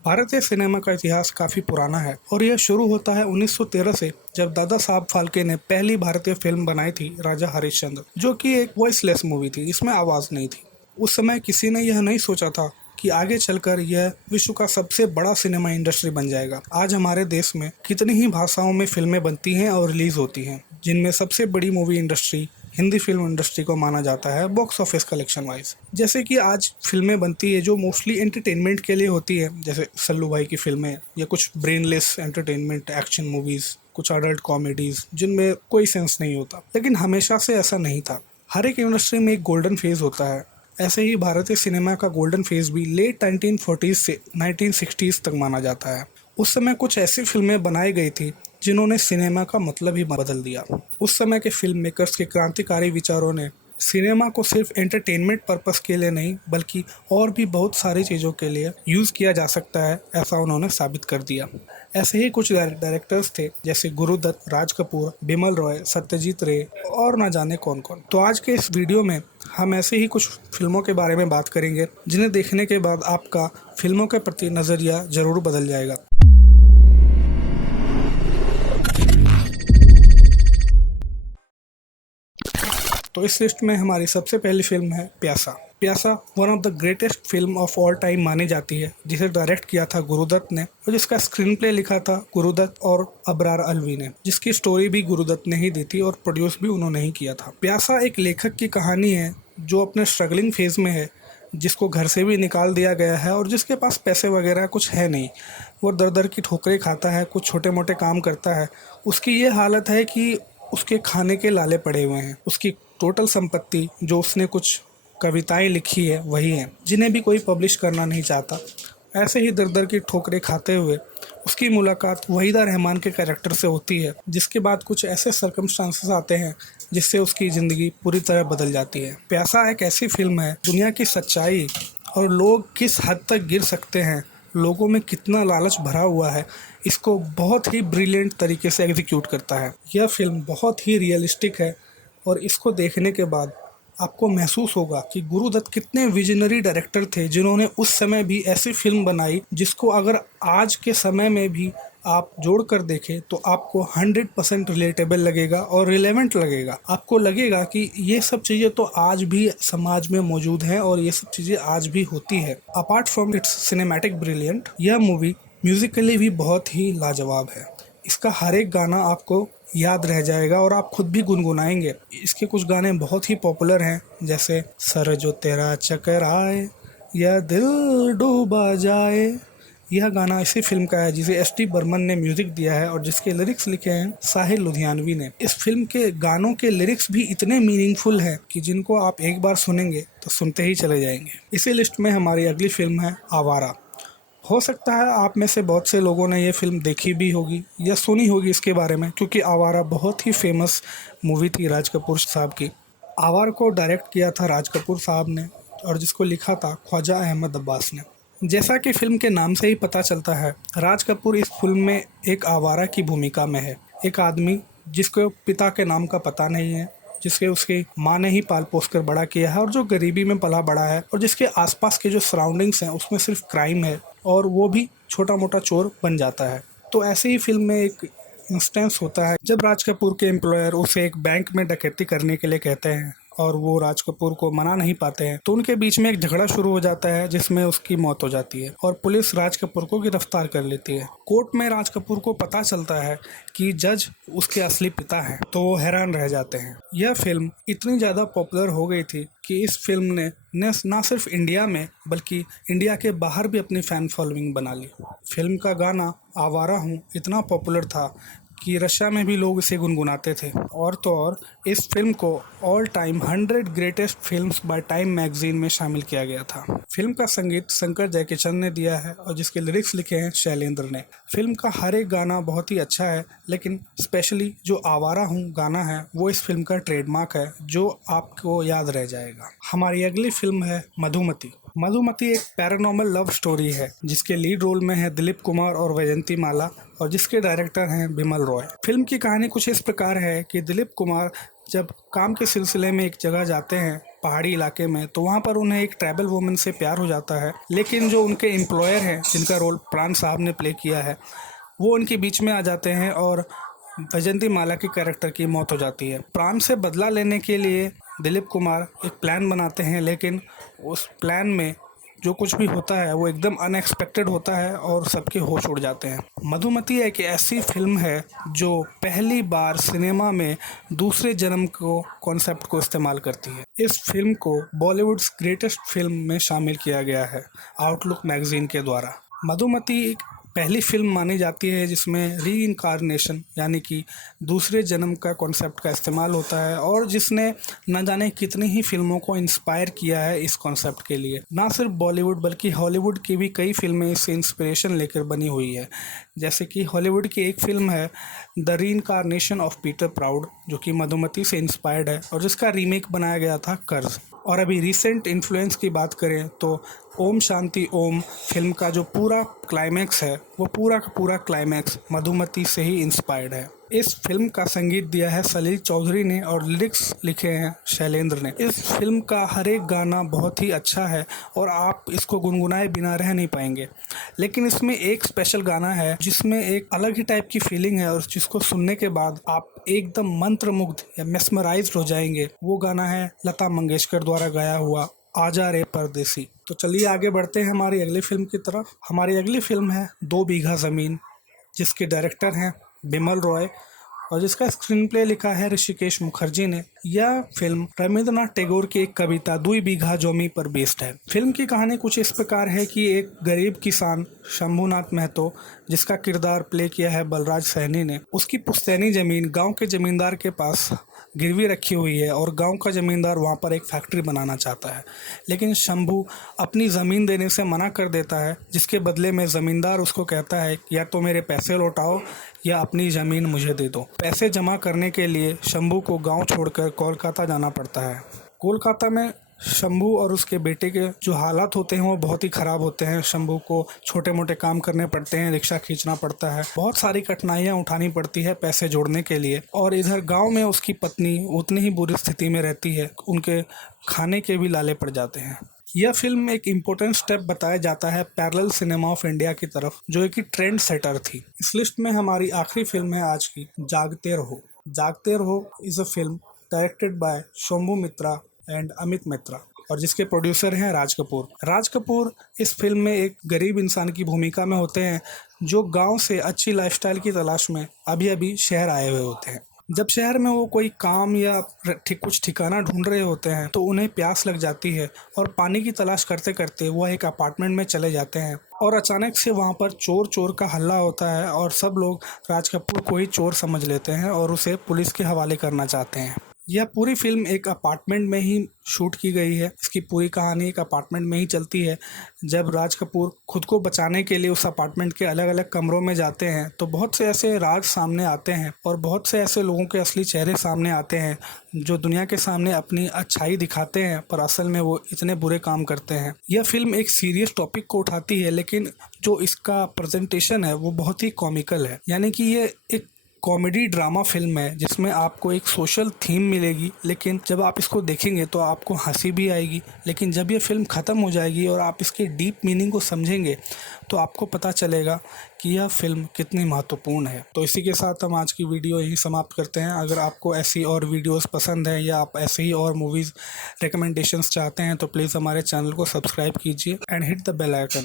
भारतीय सिनेमा का इतिहास काफ़ी पुराना है और यह शुरू होता है 1913 से, जब दादा साहब फाल्के ने पहली भारतीय फिल्म बनाई थी, राजा हरिश्चंद्र, जो कि एक वॉइसलेस मूवी थी, इसमें आवाज़ नहीं थी। उस समय किसी ने यह नहीं सोचा था कि आगे चलकर यह विश्व का सबसे बड़ा सिनेमा इंडस्ट्री बन जाएगा। आज हमारे देश में कितनी ही भाषाओं में फिल्में बनती हैं और रिलीज होती हैं, जिनमें सबसे बड़ी movie industry Hindi film industry को माना जाता है बॉक्स ऑफिस कलेक्शन वाइज। जैसे कि आज फिल्में बनती है जो मोस्टली एंटरटेनमेंट के लिए होती है, जैसे सल्लू भाई की फिल्में या कुछ ब्रेनलेस एंटरटेनमेंट एक्शन मूवीज, कुछ अडल्ट कॉमेडीज जिनमें कोई सेंस नहीं होता। लेकिन हमेशा से ऐसा नहीं था। हर एक इंडस्ट्री में एक गोल्डन फेज होता है। ऐसे ही भारतीय सिनेमा का गोल्डन फेज भी लेट 1940s से 1960s तक माना जाता है। उस समय कुछ ऐसी फिल्में बनाई गई थी जिन्होंने सिनेमा का मतलब ही बदल दिया। उस समय के फिल्म मेकर्स के क्रांतिकारी विचारों ने सिनेमा को सिर्फ एंटरटेनमेंट पर्पस के लिए नहीं, बल्कि और भी बहुत सारी चीज़ों के लिए यूज़ किया जा सकता है, ऐसा उन्होंने साबित कर दिया। ऐसे ही कुछ डायरेक्टर्स थे, जैसे गुरुदत्त, राज कपूर, बिमल रॉय, सत्यजीत रे और ना जाने कौन कौन। तो आज के इस वीडियो में हम ऐसे ही कुछ फिल्मों के बारे में बात करेंगे जिन्हें देखने के बाद आपका फिल्मों के प्रति नज़रिया ज़रूर बदल जाएगा। तो इस लिस्ट में हमारी सबसे पहली फिल्म है प्यासा। प्यासा one of the greatest film of all time मानी जाती है, जिसे डायरेक्ट किया था गुरुदत्त ने और जिसका स्क्रीन प्ले लिखा था गुरुदत्त और अबरार अलवी ने, जिसकी स्टोरी भी गुरुदत्त ने ही दी थी और प्रोड्यूस भी उन्होंने ही किया था। प्यासा एक लेखक की कहानी है जो अपने स्ट्रगलिंग फेज में है, जिसको घर से भी निकाल दिया गया है और जिसके पास पैसे वगैरह कुछ है नहीं। वो दर दर की ठोकरें खाता है, कुछ छोटे मोटे काम करता है। उसकी ये हालत है कि उसके खाने के लाले पड़े हुए हैं। उसकी टोटल संपत्ति जो उसने कुछ कविताएं लिखी है वही हैं, जिन्हें भी कोई पब्लिश करना नहीं चाहता। ऐसे ही दर दर की ठोकरें खाते हुए उसकी मुलाकात वहीदा रहमान के कैरेक्टर से होती है, जिसके बाद कुछ ऐसे सर्कमस्टांसेस आते हैं जिससे उसकी ज़िंदगी पूरी तरह बदल जाती है। प्यासा एक ऐसी फिल्म है, दुनिया की सच्चाई और लोग किस हद तक गिर सकते हैं, लोगों में कितना लालच भरा हुआ है, इसको बहुत ही ब्रिलियंट तरीके से एग्जीक्यूट करता है। यह फिल्म बहुत ही रियलिस्टिक है और इसको देखने के बाद आपको महसूस होगा कि गुरुदत्त कितने विजनरी डायरेक्टर थे, जिन्होंने उस समय भी ऐसी फिल्म बनाई जिसको अगर आज के समय में भी आप जोड़ कर देखें तो आपको 100% रिलेटेबल लगेगा और रिलेवेंट लगेगा। आपको लगेगा कि ये सब चीज़ें तो आज भी समाज में मौजूद हैं और ये सब चीज़ें आज भी होती है। Apart from its cinematic brilliant, यह मूवी म्यूजिकली भी बहुत ही लाजवाब है। इसका हर एक गाना आपको याद रह जाएगा और आप खुद भी गुनगुनाएंगे। इसके कुछ गाने बहुत ही पॉपुलर हैं, जैसे सर जो तेरा चकराए या दिल डूबा जाए। यह गाना इसी फिल्म का है जिसे एस टी बर्मन ने म्यूजिक दिया है और जिसके लिरिक्स लिखे हैं साहिल लुधियानवी ने। इस फिल्म के गानों के लिरिक्स भी इतने मीनिंगफुल हैं कि जिनको आप एक बार सुनेंगे तो सुनते ही चले जाएंगे। इसी लिस्ट में हमारी अगली फिल्म है आवारा। हो सकता है आप में से बहुत से लोगों ने ये फिल्म देखी भी होगी या सुनी होगी इसके बारे में, क्योंकि आवारा बहुत ही फेमस मूवी थी राज कपूर साहब की। आवारा को डायरेक्ट किया था राज कपूर साहब ने और जिसको लिखा था ख्वाजा अहमद अब्बास ने। जैसा कि फिल्म के नाम से ही पता चलता है, राज कपूर इस फिल्म में एक आवारा की भूमिका में है। एक आदमी जिसको पिता के नाम का पता नहीं है, जिसके उसकी माँ ने ही पाल पोस कर बड़ा किया है और जो गरीबी में पला बड़ा है और जिसके आसपास के जो सराउंडिंग्स हैं उसमें सिर्फ क्राइम है और वो भी छोटा मोटा चोर बन जाता है। तो ऐसे ही फिल्म में एक इंस्टेंस होता है जब राज कपूर के एम्प्लॉयर उसे एक बैंक में डकैती करने के लिए कहते हैं और वो राज कपूर को मना नहीं पाते हैं, तो उनके बीच में एक झगड़ा शुरू हो जाता है जिसमें उसकी मौत हो जाती है और पुलिस राज कपूर को गिरफ्तार कर लेती है। कोर्ट में राज कपूर को पता चलता है कि जज उसके असली पिता हैं, तो वो हैरान रह जाते हैं। यह फिल्म इतनी ज़्यादा पॉपुलर हो गई थी कि इस फिल्म ने ना सिर्फ इंडिया में बल्कि इंडिया के बाहर भी अपनी फ़ैन फॉलोइंग बना ली। फिल्म का गाना आवारा हूँ इतना पॉपुलर था कि रशिया में भी लोग इसे गुनगुनाते थे। और तो और इस फिल्म को all time 100 greatest films by time magazine में शामिल किया गया था। फिल्म का संगीत शंकर जयकिशन ने दिया है और जिसके लिरिक्स लिखे हैं शैलेंद्र ने। फिल्म का हर एक गाना बहुत ही अच्छा है, लेकिन स्पेशली जो आवारा हूँ गाना है वो इस फिल्म का ट्रेडमार्क है, जो आपको याद रह जाएगा। हमारी अगली फिल्म है मधुमती। मधुमती एक पैरानॉर्मल लव स्टोरी है जिसके लीड रोल में है दिलीप कुमार और वैजंती माला और जिसके डायरेक्टर हैं बिमल रॉय। फिल्म की कहानी कुछ इस प्रकार है कि दिलीप कुमार जब काम के सिलसिले में एक जगह जाते हैं पहाड़ी इलाके में। तो वहाँ पर उन्हें एक ट्राइबल वुमन से प्यार हो जाता है, लेकिन जो उनके एम्प्लॉयर हैं जिनका रोल प्राण साहब ने प्ले किया है, वो उनके बीच में आ जाते हैं और वैजंती माला के कैरेक्टर की मौत हो जाती है। प्राण से बदला लेने के लिए दिलीप कुमार एक प्लान बनाते हैं, लेकिन उस प्लान में जो कुछ भी होता है वो एकदम अनएक्सपेक्टेड होता है और सबके होश उड़ जाते हैं। मधुमती एक ऐसी फिल्म है जो पहली बार सिनेमा में दूसरे जन्म को कॉन्सेप्ट को इस्तेमाल करती है। इस फिल्म को बॉलीवुड्स ग्रेटेस्ट फिल्म में शामिल किया गया है आउटलुक मैगजीन के द्वारा। मधुमती एक पहली फिल्म मानी जाती है जिसमें री इनकारनेशन यानी कि दूसरे जन्म का कॉन्सेप्ट का इस्तेमाल होता है, और जिसने न जाने कितनी ही फिल्मों को इंस्पायर किया है इस कॉन्सेप्ट के लिए। ना सिर्फ बॉलीवुड बल्कि हॉलीवुड की भी कई फिल्में इससे इंस्पिरेशन लेकर बनी हुई है। जैसे कि हॉलीवुड की एक फिल्म है द री इनकारनेशन ऑफ पीटर प्राउड, जो कि मधुमती से इंस्पायर्ड है और जिसका रीमेक बनाया गया था कर्ज। और अभी रिसेंट इन्फ्लुएंस की बात करें तो ओम शांति ओम फिल्म का जो पूरा क्लाइमैक्स है वो पूरा का पूरा क्लाइमैक्स मधुमती से ही इंस्पायर्ड है। इस फिल्म का संगीत दिया है सलील चौधरी ने और लिरिक्स लिखे हैं शैलेंद्र ने। इस फिल्म का हर एक गाना बहुत ही अच्छा है और आप इसको गुनगुनाए बिना रह नहीं पाएंगे। लेकिन इसमें एक स्पेशल गाना है जिसमें एक अलग ही टाइप की फीलिंग है और जिसको सुनने के बाद आप एकदम मंत्रमुग्ध या मेस्मराइज्ड हो जाएंगे। वो गाना है लता मंगेशकर द्वारा गाया हुआ आजा रे परदेसी। तो चलिए आगे बढ़ते हैं हमारी अगली फिल्म की तरफ। हमारी अगली फिल्म है 2 बीघा ज़मीन, जिसके डायरेक्टर हैं बिमल रॉय और जिसका स्क्रीन प्ले लिखा है ऋषिकेश मुखर्जी ने। यह फिल्म रविंद्रनाथ टैगोर की एक कविता 2 बीघा जमी पर बेस्ड है। फिल्म की कहानी कुछ इस प्रकार है कि एक गरीब किसान शंभुनाथ महतो, जिसका किरदार प्ले किया है बलराज सैनी ने, उसकी पुश्तैनी जमीन गांव के जमींदार के पास गिरवी रखी हुई है और गांव का जमींदार वहां पर एक फैक्ट्री बनाना चाहता है। लेकिन शंभू अपनी ज़मीन देने से मना कर देता है, जिसके बदले में ज़मींदार उसको कहता है या तो मेरे पैसे लौटाओ या अपनी ज़मीन मुझे दे दो। पैसे जमा करने के लिए शंभू को गांव छोड़कर कोलकाता जाना पड़ता है। कोलकाता में शंभू और उसके बेटे के जो हालात होते हैं वो बहुत ही ख़राब होते हैं। शंभू को छोटे मोटे काम करने पड़ते हैं, रिक्शा खींचना पड़ता है, बहुत सारी कठिनाइयाँ उठानी पड़ती है पैसे जोड़ने के लिए। और इधर गांव में उसकी पत्नी उतनी ही बुरी स्थिति में रहती है, उनके खाने के भी लाले पड़ जाते हैं। यह फिल्म एक इम्पोर्टेंट स्टेप बताया जाता है पैरेलल सिनेमा ऑफ इंडिया की तरफ, जो एक ट्रेंड सेटर थी। इस लिस्ट में हमारी आखिरी फिल्म है आज की, जागते Raho. Jaagte Raho is a film directed by Shambhu Mitra and Amit Mitra और जिसके प्रोड्यूसर हैं राज कपूर। राज कपूर इस फिल्म में एक गरीब इंसान की भूमिका में होते हैं जो गांव से अच्छी लाइफस्टाइल की तलाश में अभी अभी शहर आए हुए होते हैं। जब शहर में वो कोई काम या कुछ ठिकाना ढूंढ रहे होते हैं तो उन्हें प्यास लग जाती है और पानी की तलाश करते करते वो एक अपार्टमेंट में चले जाते हैं और अचानक से वहाँ पर चोर चोर का हल्ला होता है और सब लोग राज कपूर को ही चोर समझ लेते हैं और उसे पुलिस के हवाले करना चाहते हैं। यह पूरी फिल्म एक अपार्टमेंट में ही शूट की गई है। इसकी पूरी कहानी एक अपार्टमेंट में ही चलती है। जब राज कपूर खुद को बचाने के लिए उस अपार्टमेंट के अलग अलग कमरों में जाते हैं तो बहुत से ऐसे राज सामने आते हैं और बहुत से ऐसे लोगों के असली चेहरे सामने आते हैं जो दुनिया के सामने अपनी अच्छाई दिखाते हैं पर असल में वो इतने बुरे काम करते हैं। यह फिल्म एक सीरियस टॉपिक को उठाती है, लेकिन जो इसका प्रेजेंटेशन है वो बहुत ही कॉमिकल है। यानी कि ये एक कॉमेडी ड्रामा फिल्म है जिसमें आपको एक सोशल थीम मिलेगी, लेकिन जब आप इसको देखेंगे तो आपको हंसी भी आएगी। लेकिन जब ये फिल्म ख़त्म हो जाएगी और आप इसके डीप मीनिंग को समझेंगे तो आपको पता चलेगा कि यह फिल्म कितनी महत्वपूर्ण है। तो इसी के साथ हम आज की वीडियो यहीं समाप्त करते हैं। अगर आपको ऐसी और वीडियोस पसंद है या आप ऐसे ही और मूवीज़ रिकमेंडेशंस चाहते हैं तो प्लीज़ हमारे चैनल को सब्सक्राइब कीजिए and hit the bell icon.